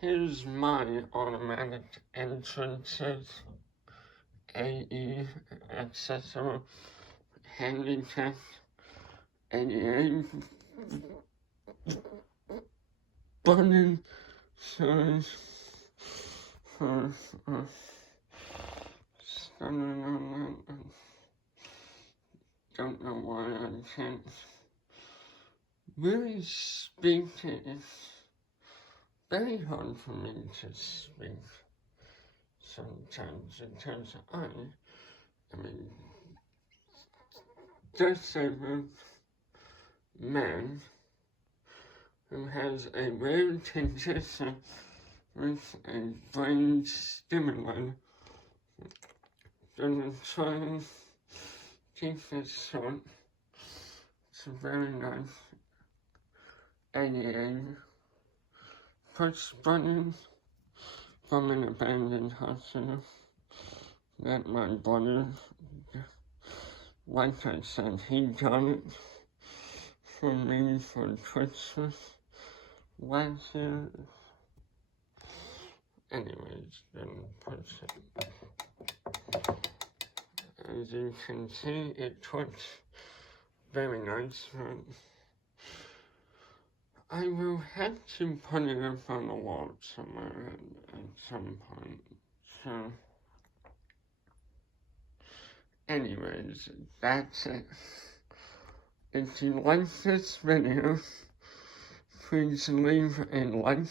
Here's my automatic entrances. AE, accessible, handicap, ADA, button, size, for, standing on that, don't know why I can't really speak to it. It's very hard for me to speak sometimes because I mean, disabled man who has a rare condition with a brain stimulator doesn't try to keep it short. It's a very nice ADA push button from an abandoned hospital that my brother, like I said, he got it for me for Christmas last year. Anyways, then push it. As you can see, it looks very nice, but I will have to put it up on the wall somewhere at some point. So, anyways, that's it. If you like this video, please leave a like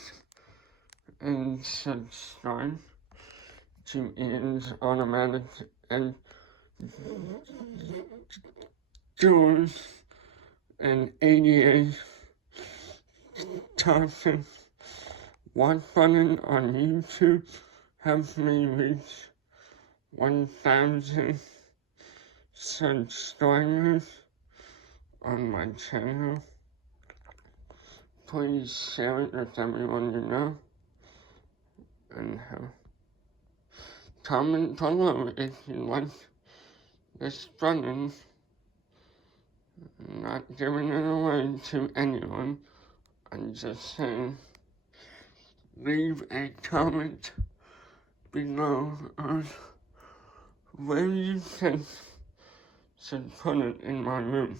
and subscribe to Ian's Automatic and Doors and ADA Topic. Watch button on YouTube helps me reach 1,000 subscribers on my channel. Please share it with everyone you know, and comment below if you like this button. I'm not giving it away to anyone, I'm just saying leave a comment below on where you think should put it in my room.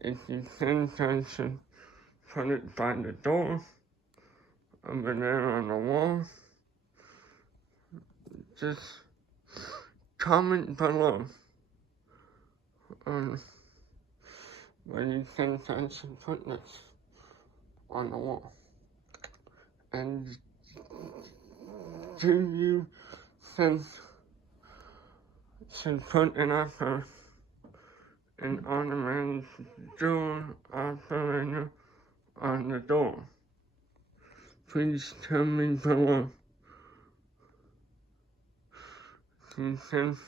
If you think I should put it by the door, over there on the wall, just comment below on where you think I should put this on the wall. And do you think should put an automatic door operator on the door? Please tell me below. Do you think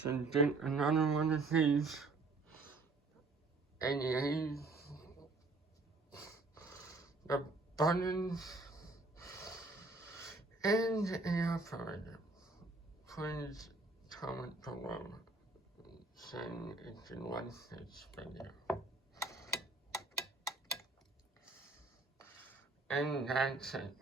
should get another one of these ADA, the buttons, and an operator? Please comment below saying if you like this video. And that's it.